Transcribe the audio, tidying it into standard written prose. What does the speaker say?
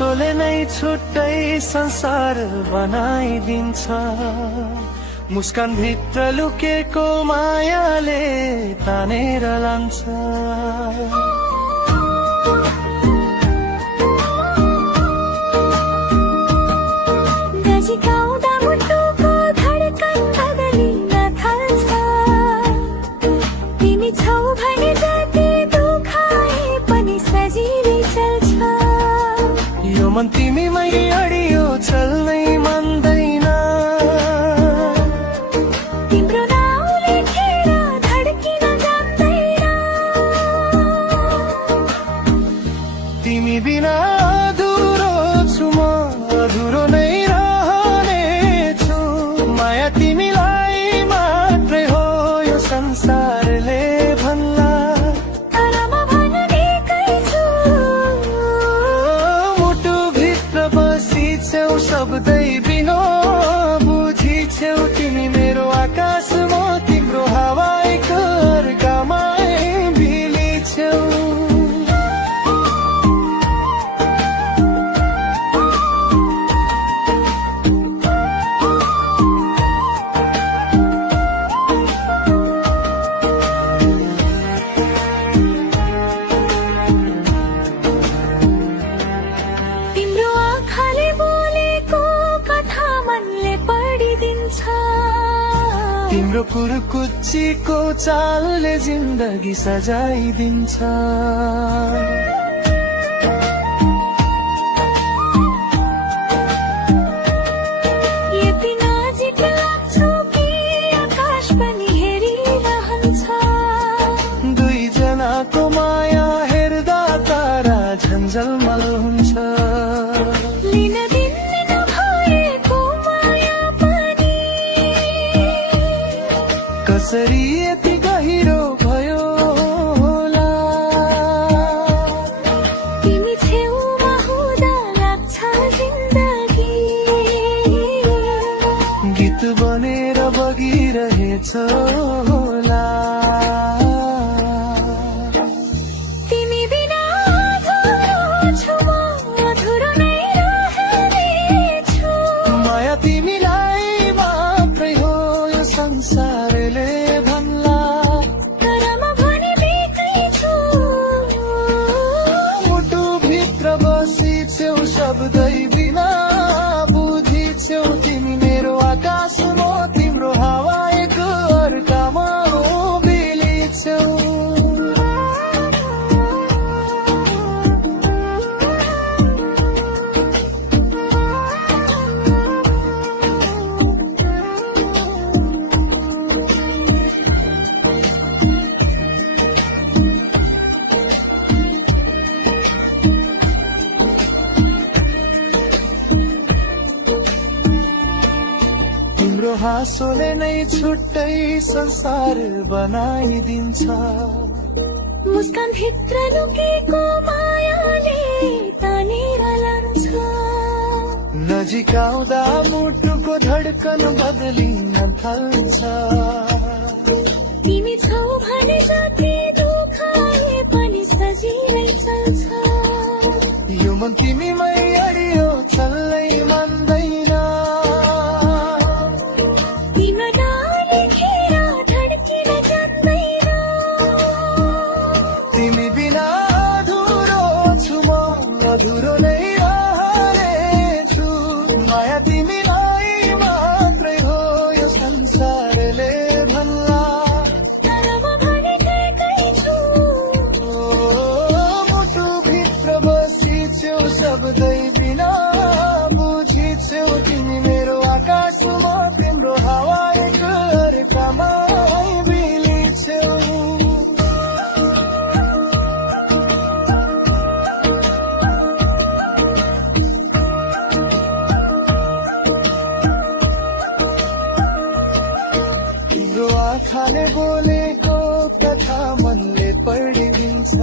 हाँसोले नै छुट्टै संसार बनाइदिन्छ। मुस्कान भित्र लुकेको मायाले तानेर लान्छ। नजिकाउँदा मुटुको धड्कन बदलिन थाल्छ। तिमी छौ भने जति दुखाए पनि सजिलै चल्छ। यो मन तिमीमै अडियो चल्नै मान्दैन। तिम्रो नाउँ लेखेर धड्किन जान्दैन। तिमी बिना अधुरो छु म, अधुरो नै रहनेछु। माया तिमीलाई मात्रै हो यो संसारले भन्ला। तर म भनिदिएकै छु। मुटुभित्र बसी छेउ शब्दै बिनो बुझी छेउ। तिमी मेरो आकाश म तिम्रो हावाको अर्कामा भिली छेउ। तिम्रो आँखाले बोलेको कथा मनले पढिदिन्छ। तिम्रो कुर्कुच्चीको चालले जिन्दगी सजाइदिन्छ। यति नजिक लाग्छौ कि आकाश पनि हेरिरहन्छ। दुईजनाको माया हेर्दा तारा झन्झलमल हुन्छ। लिन दिन्ने नभएको माया पनि कसरी यति गहिरो भयो होला। तिमी छेउमा हुँदा लाग्छ जिन्दगी गीत बनेर बगिरहेछ होला। तिमी बिना अधुरो छु म, अधुरो नै रहनेछु। माया तिमीलाई मात्रै हो यो संसारले भन्ला। तर म भनिदिएकै छु। मुटुभित्र बसी छेउ शब्दै बिना बुझी छेउ। तिमी मेरो आकाश म तिम्रो हावाको अर्कामा उभिली छेउ। तिम्रो हाँसोले नै छुट्टै संसार बनाइदिन्छ। मुस्कान भित्र लुकेको मायाले तानेर लान्छ। नजिक आउँदा मुटुको धड्कन बदलिन थाल्छ। तिमी छौ भने जति दुखाए पनि सजिलै चल्छ। यो मन तिमीमै अडियो चल्नै मान्दैन। तिम्रो नाउँ लेखेर धड्किन जान्दैन। तिमी बिना अधुरो छु म, अधुरो नै रहनेछु। माया तिमीलाई मात्रै हो यो संसारले भन्ला। तर म भनिदिएकै छु। मुटुभित्र बसी छेउ शब्दै बिना बुझी छेउ। तिमी मेरो आकाश म तिम्रो हावाको अर्कामा भिली छेउ। तिम्रो आँखाले बोलेको कथा मनले पढिदिन्छ।